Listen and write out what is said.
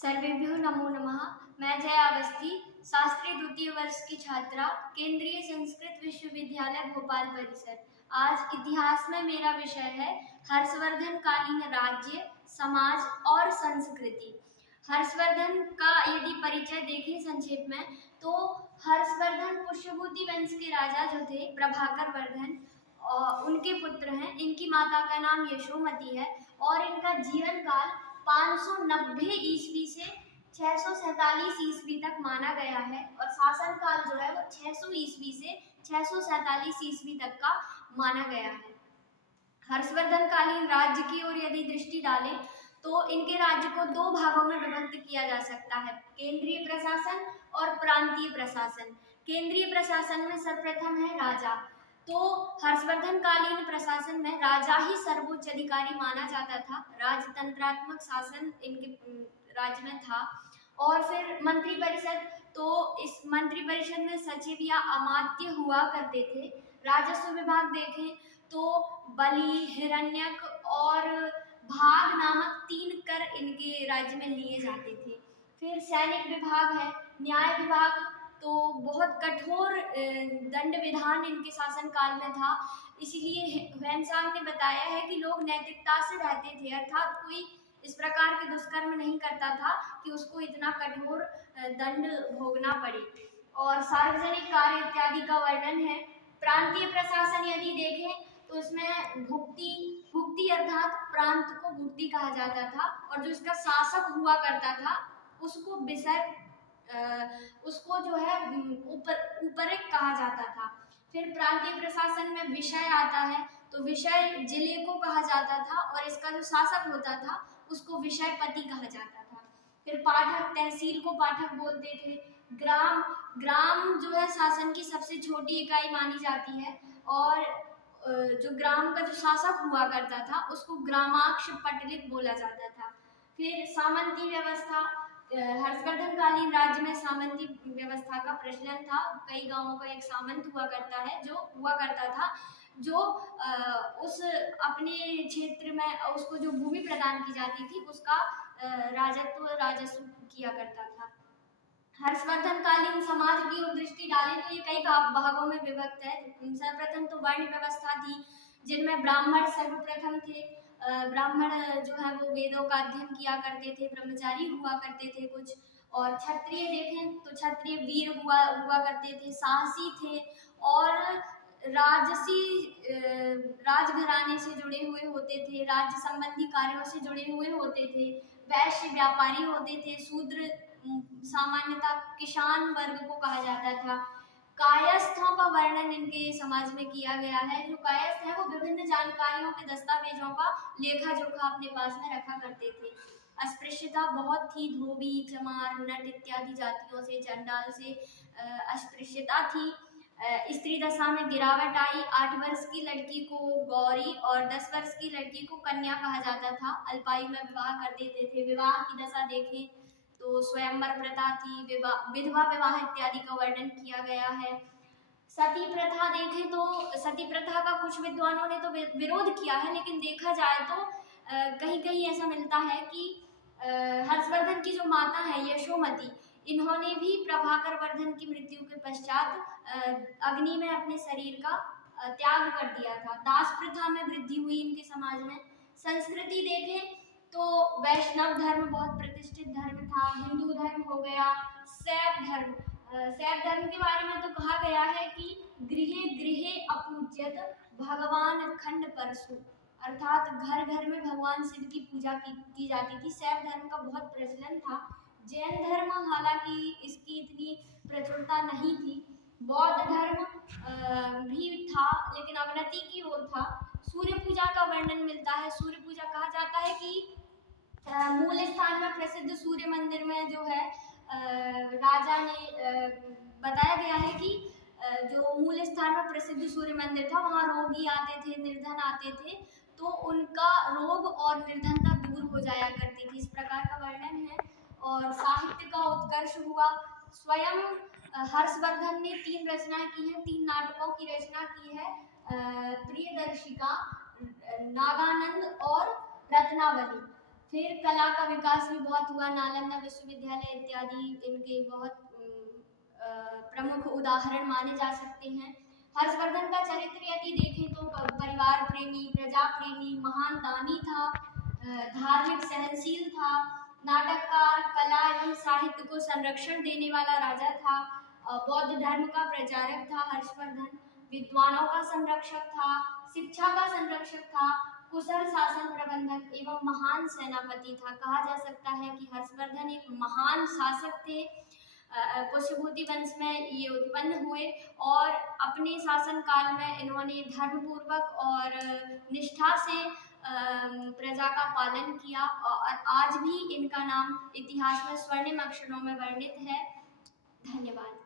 सर्वेभ्यो नमो नमः। मैं जया अवस्थी, शास्त्री द्वितीय वर्ष की छात्रा, केंद्रीय संस्कृत विश्वविद्यालय भोपाल परिसर। आज इतिहास में मेरा विषय है हर्षवर्धन कालीन राज्य, समाज और संस्कृति। हर्षवर्धन का यदि परिचय देखें संक्षेप में, तो हर्षवर्धन पुष्यभूति वंश के राजा जो थे प्रभाकर वर्धन, और उनके पुत्र हैं। इनकी माता का नाम यशोमती है और इनका जीवन काल 590 ईस्वी से 647 ईस्वी तक माना गया है और शासन काल जो है वो 600 ईस्वी से 647 ईस्वी तक का माना गया है। हर्षवर्धन कालीन राज्य की ओर यदि दृष्टि डालें तो इनके राज्य को दो भागों में विभक्त किया जा सकता है, केंद्रीय प्रशासन और प्रांतीय प्रशासन। केंद्रीय प्रशासन में सर्वप्रथम है राजा। तो हर्षवर्धन कालीन प्रशासन में राजा ही सर्वोच्च अधिकारी माना जाता था। राजतंत्रात्मक शासन इनके राज्य में था। और फिर मंत्री परिषद, तो इस मंत्री परिषद में सचिव या अमात्य हुआ करते थे। राजस्व विभाग देखें तो बलि, हिरण्यक और भाग नामक 3 कर इनके राज्य में लिए जाते थे। फिर सैनिक विभाग है। न्याय विभाग, तो बहुत कठोर दंड विधान इनके शासन काल में था। इसीलिए ह्वेनसांग ने बताया है कि लोग नैतिकता से रहते थे, अर्थात कोई इस प्रकार के दुष्कर्म नहीं करता था कि उसको इतना कठोर दंड भोगना पड़े। और सार्वजनिक कार्य इत्यादि का वर्णन है। प्रांतीय प्रशासन यदि देखें तो इसमें भुक्ति अर्थात प्रांत को भुक्ति कहा जाता था और जो इसका शासक हुआ करता था उसको विषय उसको जो है ऊपरिक कहा जाता था। फिर प्रांतीय प्रशासन में विषय आता है, तो विषय जिले को कहा जाता था और इसका जो शासक होता था उसको विषयपति कहा जाता था। फिर पाठक, तहसील को पाठक बोलते थे। ग्राम जो है शासन की सबसे छोटी इकाई मानी जाती है और जो ग्राम का जो शासक हुआ करता था उसको ग्रामाक्ष पटलिक बोला जाता था। फिर सामंती व्यवस्था, हर्षवर्धन कालीन राज्य में सामंती व्यवस्था का प्रचलन था। कई गांवों का एक सामंत हुआ करता था जो उस अपने क्षेत्र में उसको जो भूमि प्रदान की जाती थी उसका राजस्व किया करता था। हर्षवर्धन कालीन समाज की ओर दृष्टि डालें तो ये कई भागों में विभक्त है। सर्वप्रथम तो वर्ण व्यवस्था थी जिनमें ब्राह्मण सर्वप्रथम थे। ब्राह्मण जो है वो वेदों का अध्ययन किया करते थे, ब्रह्मचारी हुआ करते थे कुछ। और क्षत्रिय देखें तो क्षत्रिय वीर हुआ करते थे, साहसी थे और राजघराने से जुड़े हुए होते थे, राज्य संबंधी कार्यों से जुड़े हुए होते थे। वैश्य व्यापारी होते थे। शूद्र सामान्यतः किसान वर्ग को कहा जाता था। कायस्थों का वर्णन इनके समाज में किया गया है। जो कायस्थ है वो विभिन्न जानकारियों के दस्तावेजों का लेखा जोखा अपने पास में रखा करते थे। अस्पृश्यता बहुत थी। धोबी, चमार, नट इत्यादि जातियों से, चंडाल से अस्पृश्यता थी। स्त्री दशा में गिरावट आई। 8 वर्ष की लड़की को गौरी और 10 वर्ष की लड़की को कन्या कहा जाता था। अल्पायु में विवाह कर देते थे। विवाह की दशा देखें तो स्वयंवर प्रथा थी, विधवा विवाह इत्यादि का वर्णन किया गया है। सती प्रथा देखें तो सती प्रथा का कुछ विद्वानों ने तो विरोध किया है, लेकिन देखा जाए तो कहीं कहीं ऐसा मिलता है कि हर्षवर्धन की जो माता है यशोमती, इन्होंने भी प्रभाकर वर्धन की मृत्यु के पश्चात अग्नि में अपने शरीर का त्याग कर दिया था। दास प्रथा में वृद्धि हुई इनके समाज में। संस्कृति देखें तो वैष्णव धर्म बहुत प्रतिष्ठित धर्म था। हिंदू धर्म हो गया। शैव धर्म के बारे में तो कहा गया है कि गृहे गृहे अपूज्यत भगवान खंड परशु, अर्थात घर घर में भगवान शिव की पूजा की जाती थी। शैव धर्म का बहुत प्रचलन था। जैन धर्म हालांकि इसकी इतनी प्रचुरता नहीं थी। बौद्ध धर्म भी था लेकिन अवनति की ओर था। सूर्य पूजा का वर्णन मिलता है। सूर्य पूजा कहा जाता है कि मूल स्थान में प्रसिद्ध सूर्य मंदिर में जो है राजा ने बताया गया है कि जो मूल स्थान में प्रसिद्ध सूर्य मंदिर था वहाँ रोगी आते थे, निर्धन आते थे, तो उनका रोग और निर्धनता दूर हो जाया करती थी। इस प्रकार का वर्णन है। और साहित्य का उत्कर्ष हुआ। स्वयं हर्षवर्धन ने 3 रचनाएं की हैं, 3 नाटकों की रचना की है, प्रियदर्शिका, नागानंद और रत्नावली। फिर कला का विकास भी बहुत हुआ, नालंदा विश्वविद्यालय इत्यादि इनके बहुत प्रमुख उदाहरण माने जा सकते हैं। हर्षवर्धन का चरित्र यदि देखें तो परिवार प्रेमी, प्रजा प्रेमी, महान दानी था, धार्मिक सहनशील था, नाटककार, कला एवं साहित्य को संरक्षण देने वाला राजा था, बौद्ध धर्म का प्रचारक था हर्षवर्धन, विद्वानों का संरक्षक था, शिक्षा का संरक्षक था, कुशल शासन प्रबंधक एवं महान सेनापति था। कहा जा सकता है कि हर्षवर्धन एक महान शासक थे। पुष्यभूति वंश में ये उत्पन्न हुए और अपने शासन काल में इन्होंने धर्मपूर्वक और निष्ठा से प्रजा का पालन किया और आज भी इनका नाम इतिहास में स्वर्णिम अक्षरों में वर्णित है। धन्यवाद।